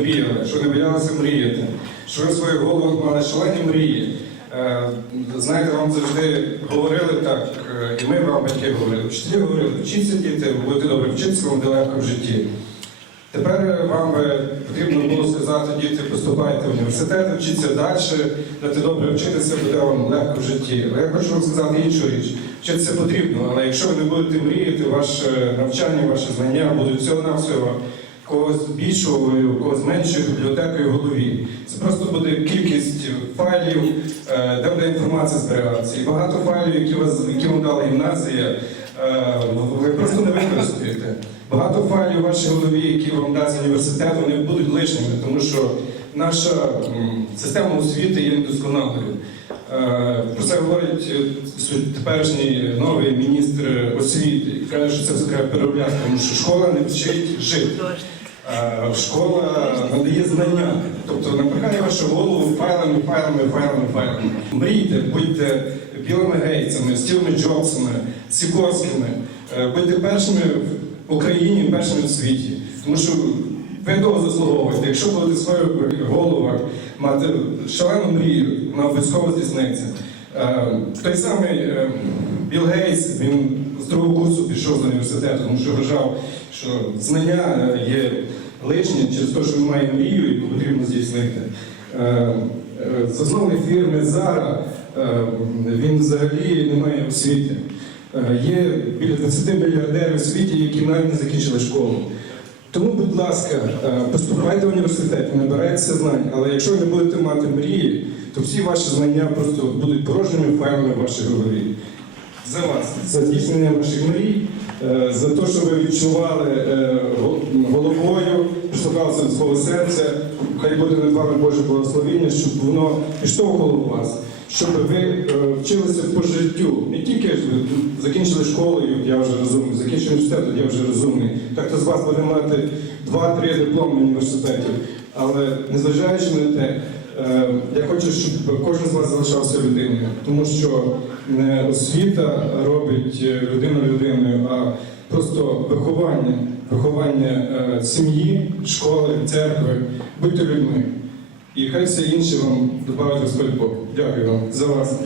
Мріяли, що не боялися мріяти, що ви в своїх головах мали шалені мрії. Е, Знаєте, вам завжди говорили так, е, і ми вам батьки говорили, вчителі говорили, вчіться діти, будете добре вчитися, вам легко в житті. Тепер вам би потрібно було сказати, діти, поступайте в університет, вчіться далі, дати добре вчитися, буде вам легко в житті. Але я хочу вам сказати іншу річ. Вчитися потрібно, але якщо ви не будете мріяти, ваше навчання, ваші знання будуть всього-навсього когось більшою, когось меншою бібліотекою в голові. Це просто буде кількість файлів, е, де буде інформація зберігатися. І багато файлів, які, вас, які вам дала гімназія, е, ви просто не використаєте. Багато файлів у вашій голові, які вам дасть університет, вони будуть лишніми, тому що наша система освіти є недосконалою. Е, Про це говорить е, теперішній новий міністр освіти. Каже, що це треба переробляти, тому що школа не вчить жити. Е, Школа надає знання, тобто напрягає вашу голову файлами, файлами, файлами, файлами. Мрійте, будьте білими гейцями, стілими Джобсами, Сікорськими, будьте першими в Україні, першими в світі. Тому що ви того заслуговуєте. Якщо будете в своїх головах мати шалену мрію, вона обов'язково здійсниться. Е, Той самий е, Білл Гейтс, він з другого курсу пішов з університету, тому що вважав, що знання е, є лишні через те, що він має мрію, яку потрібно здійснити. Засновник фірми е, він взагалі не має освіти. Є біля 20 мільярдерів у світі, які навіть не закінчили школу. Тому, будь ласка, е, поступайте в університет, набирайтеся знань, але якщо ви не будете мати мрії, то всі ваші знання просто будуть порожніми файлами в вашій голові. За вас, за здійснення ваших мрій, е, за те, що ви відчували е, головою, прислухалися до свого серця, хай буде над вами Боже благословіння, щоб воно підштовхувало вас, щоб ви е, вчилися по життю. Не тільки закінчили школу, я вже розумний, закінчили університет, я вже розумний. Так хто з вас буде мати два-три дипломи університетів. Але незважаючи на те, Е, Я хочу, щоб кожен з вас залишався людиною, тому що не освіта робить е, людину людиною, а просто виховання, виховання сім'ї, школи, церкви. Будьте людьми. І хай все інше вам добавить Господь. Дякую вам за вас.